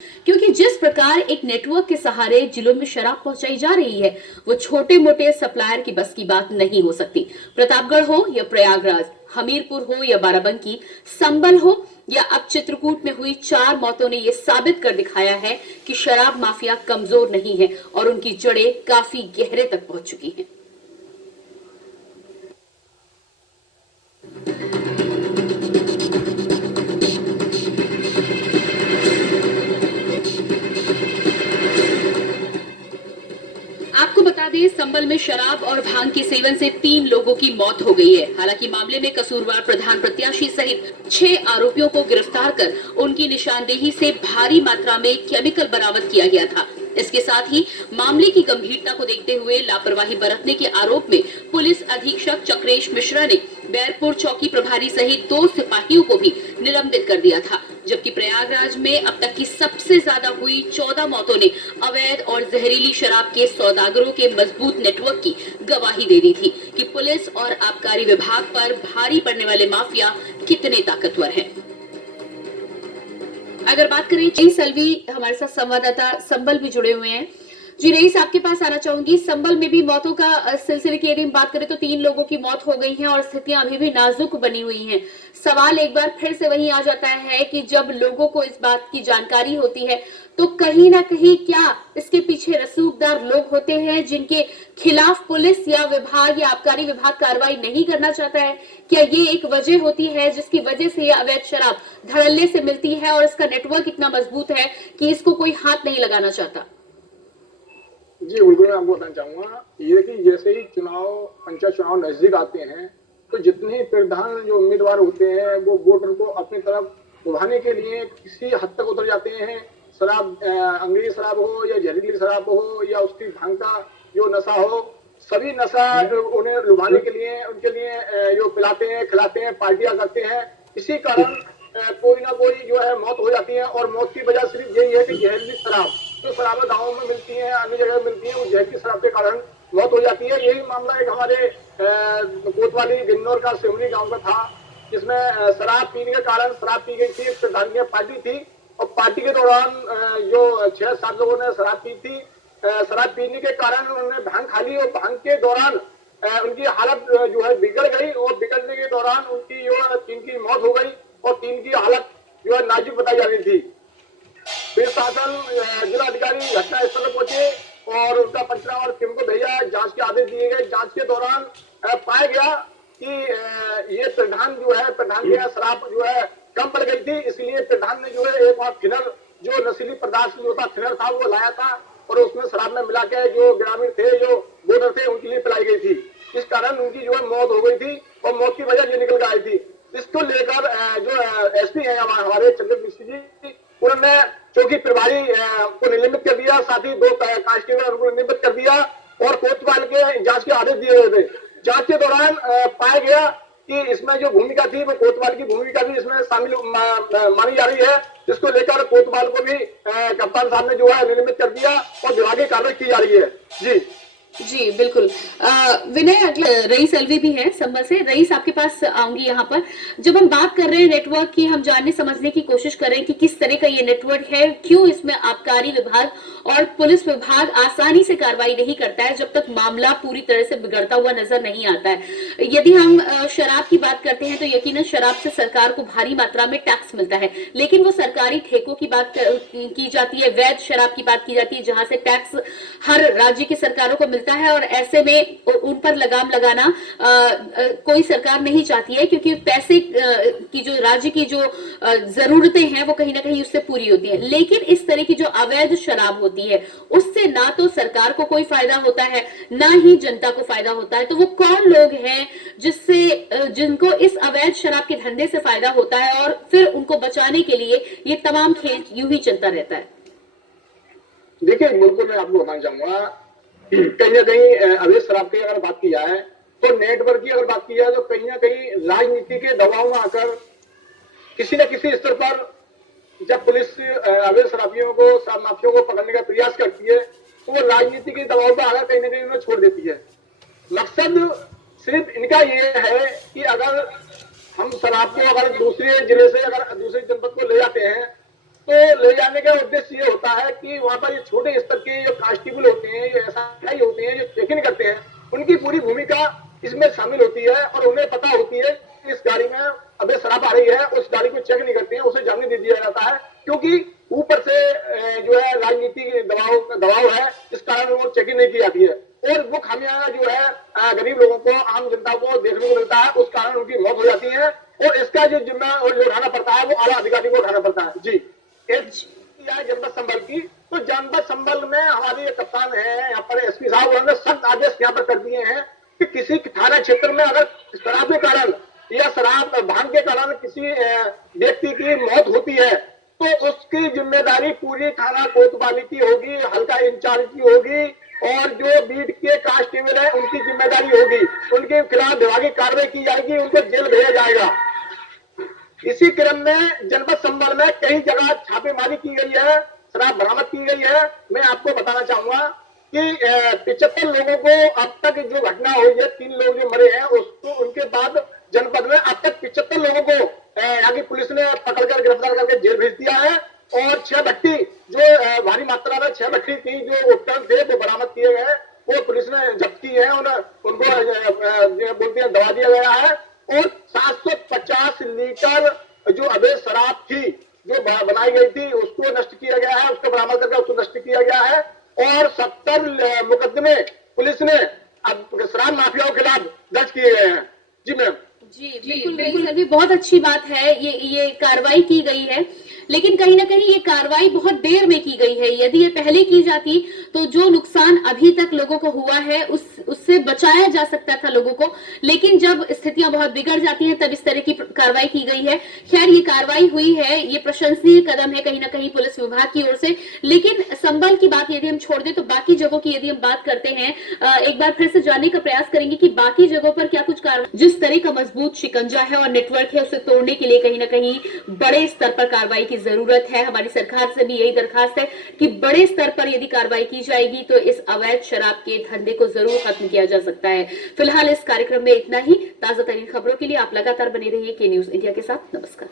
क्योंकि जिस प्रकार एक नेटवर्क के सहारे जिलों में शराब पहुंचाई जा रही है, वो छोटे मोटे सप्लायर की बस की बात नहीं हो सकती। प्रतापगढ़ हो या प्रयागराज, हमीरपुर हो या बाराबंकी, संबल हो या अब चित्रकूट में हुई 4 मौतों ने यह साबित कर दिखाया है कि शराब माफिया कमजोर नहीं है और उनकी जड़ें काफी गहरे तक पहुंच चुकी हैं। आपको बता दें, संबल में शराब और भांग के सेवन से 3 लोगों की मौत हो गई है। हालांकि मामले में कसूरवार प्रधान प्रत्याशी सहित 6 आरोपियों को गिरफ्तार कर उनकी निशानदेही से भारी मात्रा में केमिकल बरामद किया गया था। इसके साथ ही मामले की गंभीरता को देखते हुए लापरवाही बरतने के आरोप में पुलिस अधीक्षक चक्रेश मिश्रा ने बैरपुर चौकी प्रभारी सहित 2 सिपाहियों को भी निलंबित कर दिया था। जबकि प्रयागराज में अब तक की सबसे ज्यादा हुई 14 मौतों ने अवैध और जहरीली शराब के सौदागरों के मजबूत नेटवर्क की गवाही दे दी थी कि पुलिस और आबकारी विभाग पर भारी पड़ने वाले माफिया कितने ताकतवर हैं। अगर बात करें, रईस अलवी हमारे साथ संवाददाता संबल भी जुड़े हुए हैं। जी रईस, आपके पास आना चाहूंगी। संबल में भी मौतों का सिलसिले की यदि हम बात करें तो 3 लोगों की मौत हो गई है और स्थितियां अभी भी नाजुक बनी हुई हैं। सवाल एक बार फिर से वही आ जाता है कि जब लोगों को इस बात की जानकारी होती है तो कहीं ना कहीं क्या इसके पीछे रसूखदार लोग होते हैं जिनके खिलाफ पुलिस या विभाग या आबकारी विभाग कार्रवाई नहीं करना चाहता है? क्या ये एक वजह होती है जिसकी वजह से ये अवैध शराब धड़ल्ले से मिलती है और इसका नेटवर्क इतना मजबूत है कि इसको कोई हाथ नहीं लगाना चाहता? जी बिल्कुल, मैं आपको बताना चाहूंगा ये कि जैसे ही पंचायत चुनाव नजदीक आते हैं तो जितने प्रधान जो उम्मीदवार होते हैं वो वोटर को अपनी तरफ उभारने के लिए किसी हद तक उतर जाते हैं। शराब, अंग्रेजी शराब हो या जहरीली शराब हो या उसकी भांग का जो नशा हो, सभी नशा उन्हें लुभाने के लिए उनके लिए जो पिलाते हैं, खिलाते हैं, पार्टियां करते हैं। इसी कारण कोई ना कोई जो है मौत हो जाती है और मौत की वजह सिर्फ यही है कि जहरीली शराब जो शराबें गाँव में मिलती है, अन्य जगह मिलती है, वो जहरीली शराब के कारण मौत हो जाती है। यही मामला एक हमारे कोतवाली बिन्नौर का सिमरी गांव का था, जिसमें शराब पीने के कारण शराब पी गई थी। प्रधान की पार्टी थी और पार्टी के दौरान जो 6-7 लोगों ने शराब पी थी। शराब पीने के कारण उन्होंने भांग खा ली और भांग के दौरान उनकी हालत जो है बिगड़ गई और बिगड़ने के दौरान उनकी जो 3 की मौत हो गई और 3 की हालत जो है नाजुक बताई जा रही थी। फिर शासन जिलाधिकारी घटनास्थल पर पहुंचे और उनका पंचनामा और टीम को भेजा, जांच के आदेश दिए गए। जांच के दौरान पाया गया कि ये प्रधान के शराब जो है कम पड़ गई थी, इसलिए प्रधान ने जो है एक बार थिनर जो नशीली पदार्थ जो था थिनर था वो लाया था और उसमें शराब में मिला के जो ग्रामीण थे, जो वोटर थे, उनके लिए पिलाई गई थी। इस कारण उनकी जो है मौत हो गई थी और मौत की वजह ये निकल कर आई थी। इसको लेकर जो एसपी है हमारे चंद्र मिश्र जी, उन्होंने चौकी प्रभारी को निलंबित कर दिया, साथ ही 2 कांस्टेबल उनको निलंबित कर दिया और कोतवाल के जांच के आदेश दिए गए थे। जांच के दौरान पाया गया कि इसमें जो भूमिका थी वो कोतवाल की भूमिका भी इसमें शामिल मानी जा रही है, जिसको लेकर कोतवाल को भी कप्तान साहब ने जो है निलंबित कर दिया और विभागीय कार्रवाई की जा रही है। जी जी बिल्कुल। विनय, अगला रईस अलवी भी है संबल से। रईस, आपके पास आऊंगी यहाँ पर। जब हम बात कर रहे हैं नेटवर्क की, हम जानने समझने की कोशिश कर रहे हैं कि किस तरह का ये नेटवर्क है, क्यों इसमें आबकारी विभाग और पुलिस विभाग आसानी से कार्रवाई नहीं करता है जब तक मामला पूरी तरह से बिगड़ता हुआ नजर नहीं आता है। यदि हम शराब की बात करते हैं तो यकीनन शराब से सरकार को भारी मात्रा में टैक्स मिलता है, लेकिन वो सरकारी ठेकों की बात की जाती है, वैध शराब की बात की जाती है, जहां से टैक्स हर राज्य की सरकारों को मिलता है और ऐसे में उन पर लगाम लगाना कोई सरकार नहीं चाहती है, क्योंकि पैसे की जो राज्य की जो जरूरतें हैं वो कहीं ना कहीं उससे पूरी होती है। लेकिन इस तरह की जो अवैध शराब होती है उससे ना तो सरकार को कोई फायदा होता है, ना ही जनता को फायदा होता है। तो वो कौन लोग हैं जिनको इस अवैध शराब के धंधे से फायदा होता है और फिर उनको बचाने के लिए ये तमाम खेल यूं ही चलता रहता है? देखिए, बिल्कुल मैं आपको बताना चाहूंगा, कहीं ना कहीं अवैध शराब की अगर बात की जाए तो नेटवर्क की अगर बात की जाए तो कहीं ना कहीं राजनीति के दबाव में आकर किसी न किसी स्तर पर जब पुलिस अवैध शराबियों को, शराब माफियों को पकड़ने का प्रयास करती है तो वो राजनीति के दबाव पर आकर कहीं ना कहीं उन्हें छोड़ देती है। मकसद सिर्फ इनका ये है कि अगर हम शराब को अगर दूसरे जिले से अगर दूसरे जनपद को ले जाते हैं तो ले जाने का उद्देश्य ये होता है कि वहां पर ये छोटे स्तर के जो कांस्टेबल होते हैं, जो एसआई होते हैं, जो चेकिंग करते हैं, उनकी पूरी भूमिका इसमें शामिल होती है और उन्हें पता होती है कि इस गाड़ी में अबे शराब आ रही है, उस गाड़ी को चेक नहीं करते हैं, उसे जाने दे दिया जाता है, क्योंकि ऊपर से जो है राजनीति दबाव है, इस कारण वो चेकिंग नहीं की जाती है और वो खामियाजा जो है गरीब लोगों को, आम जनता को देखने को मिलता है, उस कारण उनकी मौत हो जाती है और इसका जो जिम्मा उठाना पड़ता है वो आला अधिकारी को उठाना पड़ता है। जी, जनपद संबल की, तो जनपद संबल में हमारे कप्तान है यहाँ पर एसपी साहब, उन्होंने सख्त आदेश यहाँ पर कर दिए हैं कि किसी थाना क्षेत्र में अगर शराब के कारण या शराब भांग के कारण किसी व्यक्ति की मौत होती है तो उसकी जिम्मेदारी पूरी थाना कोतवाली की होगी, हल्का इंचार्ज की होगी और जो बीट के कांस्टेबल है उनकी जिम्मेदारी होगी, उनके खिलाफ विभागीय कार्रवाई की जाएगी, उनको जेल भेजा जाएगा। इसी क्रम में जनपद संबल में कई जगह छापेमारी की गई है, शराब बरामद की गई है। मैं आपको बताना चाहूंगा कि 75 लोगों को अब तक जो घटना हुई है, 3 लोग जो मरे हैं उसको, उनके बाद जनपद में अब तक 75 लोगों को यहाँ की पुलिस ने पकड़कर गिरफ्तार करके जेल भेज दिया है और 6 भट्टी जो भारी मात्रा में 6 भट्टी की जो उपकरण थे वो बरामद किए गए, वो पुलिस ने जब्त की है, उनको बोलते हैं दबा दिया गया है और 750 लीटर जो अवैध शराब थी जो बनाई गई थी उसको नष्ट किया गया है, उसको बरामद करके उसको नष्ट किया गया है और 70 मुकदमे पुलिस ने अब शराब माफियाओं के खिलाफ दर्ज किए गए हैं। जी मैम। जी बिल्कुल बिल्कुल सर, बहुत अच्छी बात है, ये कार्रवाई की गई है, लेकिन कहीं ना कहीं ये कार्रवाई बहुत देर में की गई है। यदि ये पहले की जाती तो जो नुकसान अभी तक लोगों को हुआ है उससे बचाया जा सकता था लोगों को, लेकिन जब स्थितियां बहुत बिगड़ जाती हैं तब इस तरह की कार्रवाई की गई है। खैर ये कार्रवाई हुई है, ये प्रशंसनीय कदम है कहीं ना कहीं पुलिस विभाग की ओर से। लेकिन संबल की बात यदि हम छोड़ दें तो बाकी जगहों की यदि हम बात करते हैं, एक बार फिर से जानने का प्रयास करेंगे कि बाकी जगहों पर क्या कुछ कार्रवाई, जिस तरह का मजबूत शिकंजा है और नेटवर्क है उसे तोड़ने के लिए कहीं ना कहीं बड़े स्तर पर कार्रवाई की जरूरत है। हमारी सरकार से भी यही दरखास्त है कि बड़े स्तर पर यदि कार्रवाई की जाएगी तो इस अवैध शराब के धंधे को जरूर खत्म किया जा सकता है। फिलहाल इस कार्यक्रम में इतना ही। ताजा तरीन खबरों के लिए आप लगातार बने रहिए के न्यूज इंडिया के साथ। नमस्कार।